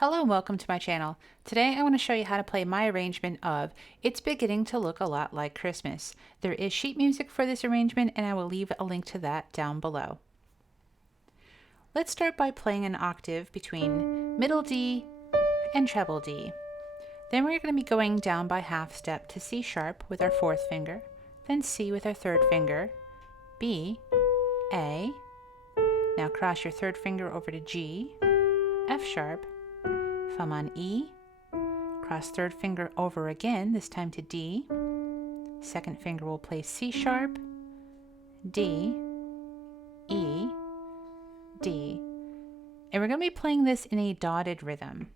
Hello and welcome to my channel. Today I want to show you how to play my arrangement of It's Beginning to Look a Lot Like Christmas. There is sheet music for this arrangement and I will leave a link to that down below. Let's start by playing an octave between middle D and treble D. Then we're going to be going down by half step to C sharp with our fourth finger, then C with our third finger, B, A. Now cross your third finger over to G, F sharp, thumb on E, cross third finger over again, this time to D, second finger will play C sharp, D, E, D, and we're going to be playing this in a dotted rhythm.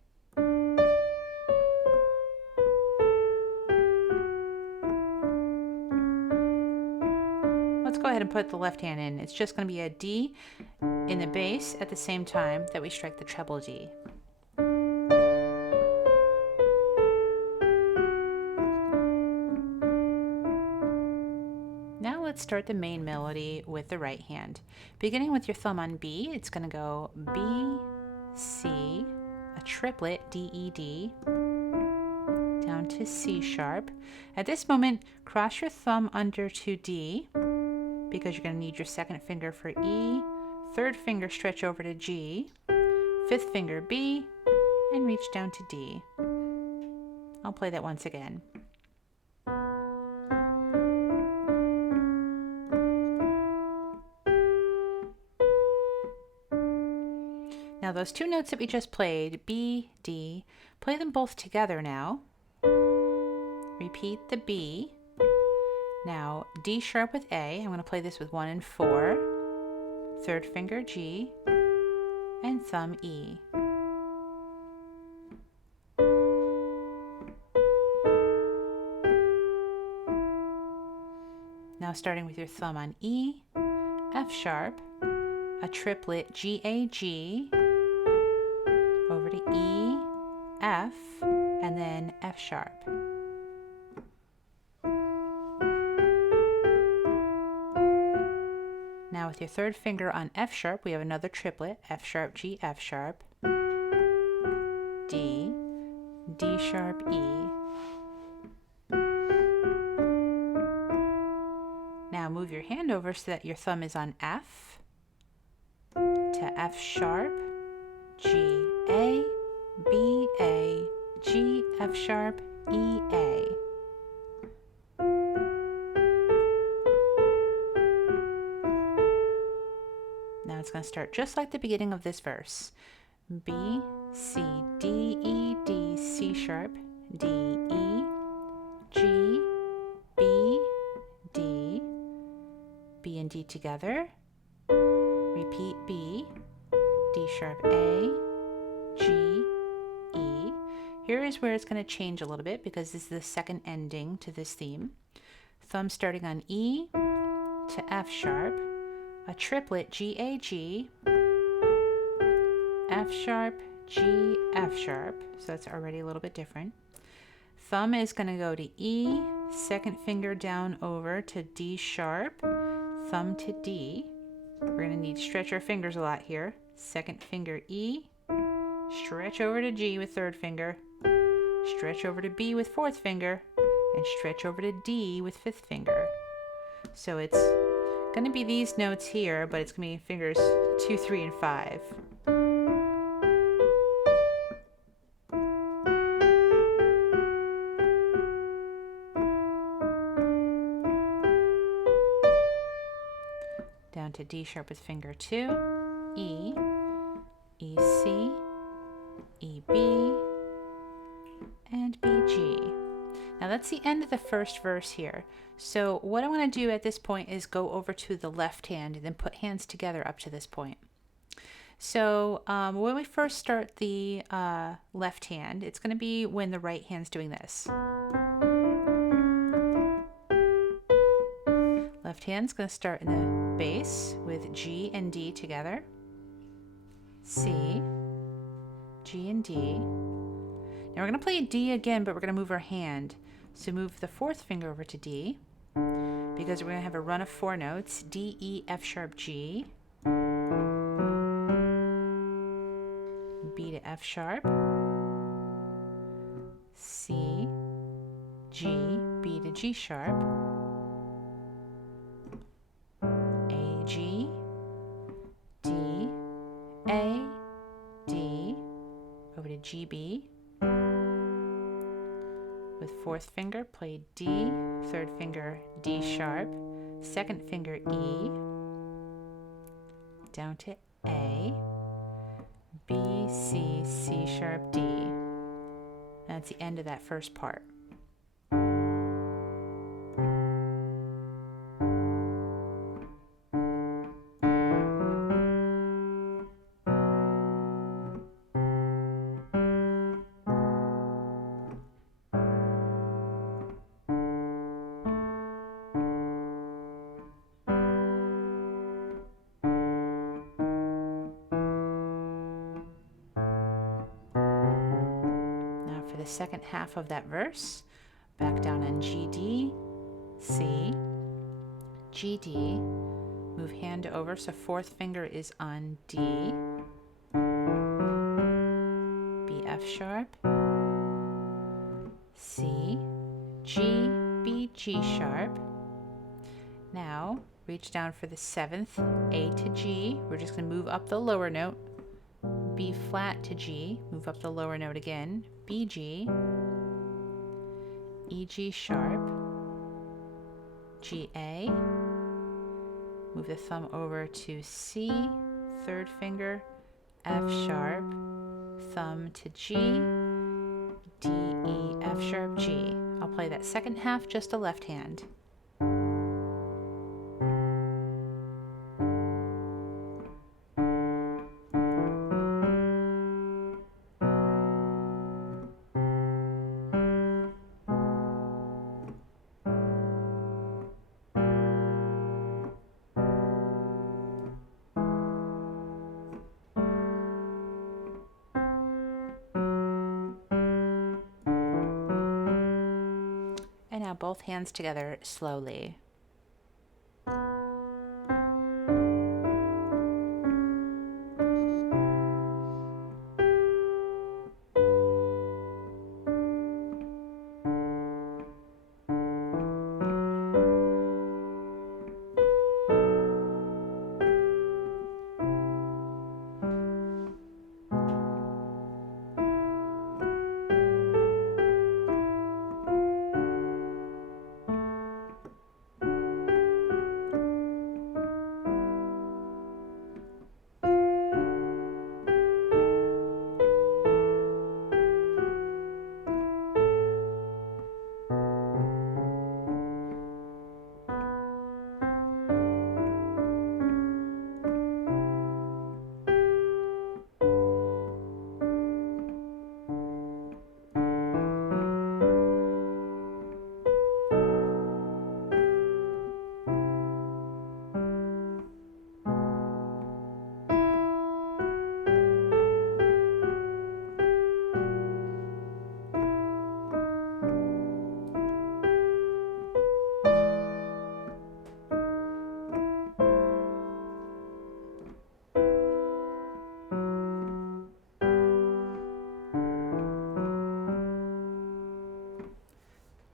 Let's go ahead and put the left hand in. It's just going to be a D in the bass at the same time that we strike the treble D. Now let's start the main melody with the right hand. Beginning with your thumb on B, it's going to go B, C, a triplet, D, E, D, down to C sharp. At this moment, cross your thumb under to D, because you're going to need your second finger for E, third finger stretch over to G, fifth finger B, and reach down to D. I'll play that once again. Now those two notes that we just played, B, D, play them both together now. Repeat the B. Now D sharp with A, I'm going to play this with 1 and 4, third finger G, and thumb E. Now starting with your thumb on E, F sharp, a triplet G, A, G, over to E, F, and then F sharp. Now with your third finger on F sharp, we have another triplet, F sharp, G, F sharp, D, D sharp, E. Now move your hand over so that your thumb is on F, to F sharp, G, A, B, A, G, F sharp, E, A. Now it's going to start just like the beginning of this verse. B, C, D, E, D, C sharp, D, E, G, B, D, B and D together. Repeat B, D sharp, A, G, E. Here is where it's going to change a little bit because this is the second ending to this theme. Thumb starting on E to F sharp, a triplet G, A, G, F sharp, G, F sharp. So that's already a little bit different. Thumb is going to go to E, second finger down over to D sharp, thumb to D. We're going to need to stretch our fingers a lot here. Second finger E, stretch over to G with third finger, stretch over to B with fourth finger, and stretch over to D with fifth finger. So it's going to be these notes here, but it's going to be fingers 2, 3, and 5. Down to D sharp with finger 2, E, E, C, E, B, and B, G. Now that's the end of the first verse here. So what I want to do at this point is go over to the left hand and then put hands together up to this point. So when we first start the left hand, it's going to be when the right hand's doing this. Left hand's going to start in the bass with G and D together, C, G and D. Now we're going to play D again, but we're going to move our hand. So move the fourth finger over to D, because we're going to have a run of 4 notes, D, E, F sharp, G, B to F sharp, C, G, B to G sharp, A, G, D, A, D, over to G, B. With fourth finger, play D, third finger D sharp, second finger E, down to A, B, C, C sharp, D. That's the end of that first part. For the second half of that verse, back down on G, D, C, G, D, move hand over so fourth finger is on D, B, F sharp, C, G, B, G sharp. Now reach down for the seventh, A to G. We're just going to move up the lower note. B flat to G, move up the lower note again, B, G, E, G sharp, G, A, move the thumb over to C, third finger, F sharp, thumb to G, D, E, F sharp, G. I'll play that second half, just a left hand. Now both hands together slowly.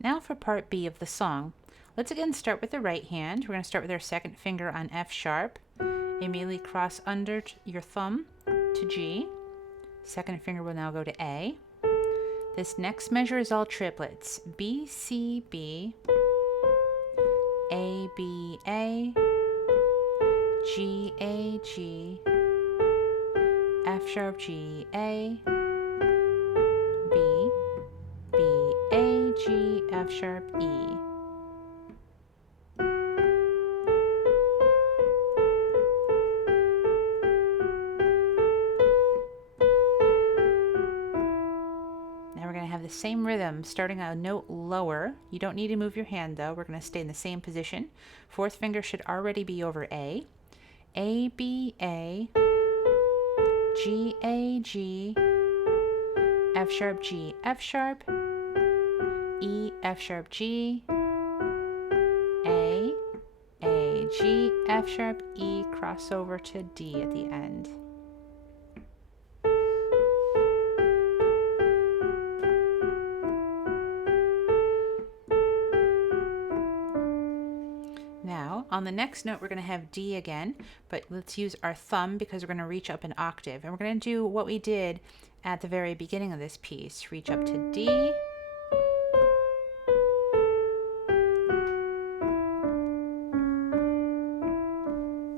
Now for part B of the song. Let's again start with the right hand. We're going to start with our second finger on F sharp. Immediately cross under your thumb to G. Second finger will now go to A. This next measure is all triplets. B, C, B, A, B, A, G, A, G, F sharp, G, A, B, B, A, G, F sharp, E. Now we're going to have the same rhythm starting a note lower. You don't need to move your hand though. We're going to stay in the same position. Fourth finger should already be over A. A, B, A, G, A, G, F sharp, G, F sharp, E, F sharp, G, A, G, F sharp, E, cross over to D at the end. On the next note, we're going to have D again, but let's use our thumb because we're going to reach up an octave. And we're going to do what we did at the very beginning of this piece. Reach up to D.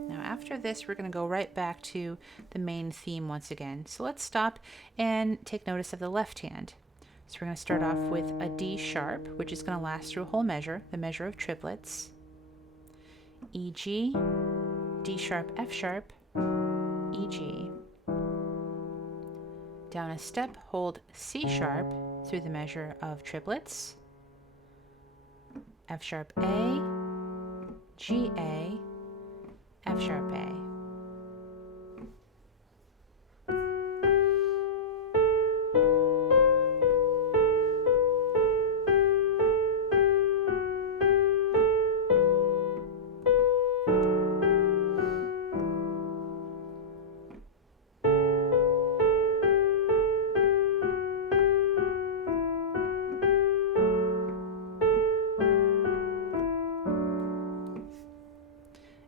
Now after this, we're going to go right back to the main theme once again. So let's stop and take notice of the left hand. So we're going to start off with a D sharp, which is going to last through a whole measure, the measure of triplets. E, G, D sharp, F sharp, E, G. Down a step, hold C sharp through the measure of triplets. F sharp, A, G, A, F sharp, A.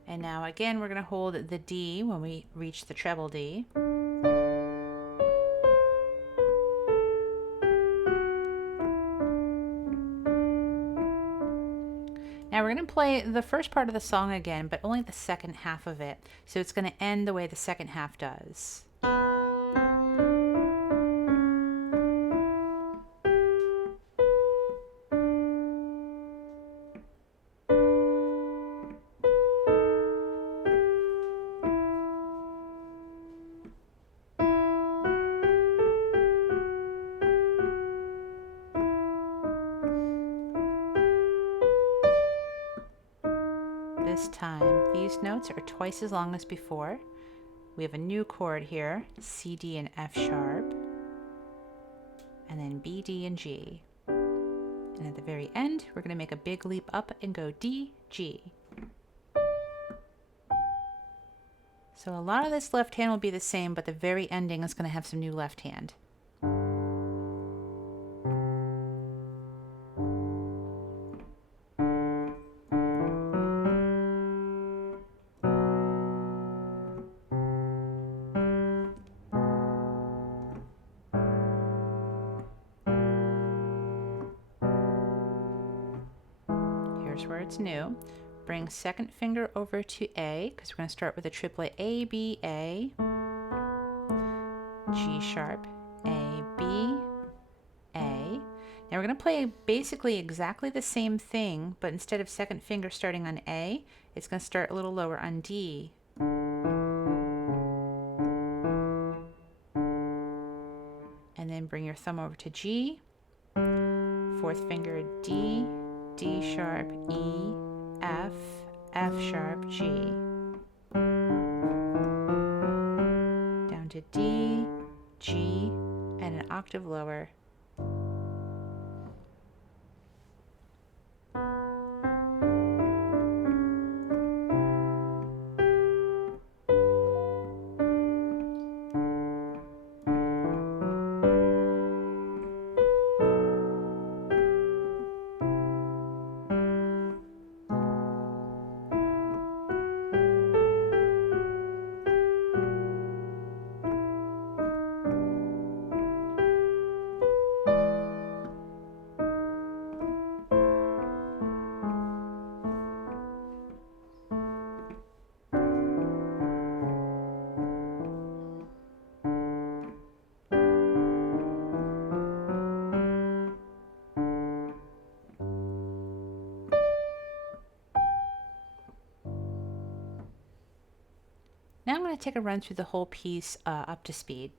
And now again, we're going to hold the D when we reach the treble D. Now we're going to play the first part of the song again, but only the second half of it. So it's going to end the way the second half does. This time, these notes are twice as long as before. We have a new chord here, C, D, and F sharp, and then B, D, and G. And at the very end, we're going to make a big leap up and go D, G. So a lot of this left hand will be the same, but the very ending is going to have some new left hand. Here's where it's new. Bring second finger over to A, because we're going to start with a triplet A, B, A, G sharp, A, B, A. Now we're going to play basically exactly the same thing, but instead of second finger starting on A, it's going to start a little lower on D. And then bring your thumb over to G, fourth finger D, D sharp, E, F, F sharp, G. Down to D, G, and an octave lower. Now I'm going to take a run through the whole piece up to speed.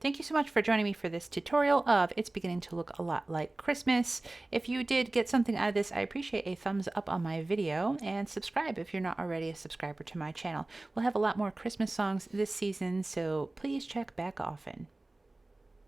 Thank you so much for joining me for this tutorial of It's Beginning to Look a Lot Like Christmas. If you did get something out of this, I appreciate a thumbs up on my video, and subscribe if you're not already a subscriber to my channel. We'll have a lot more Christmas songs this season, so please check back often.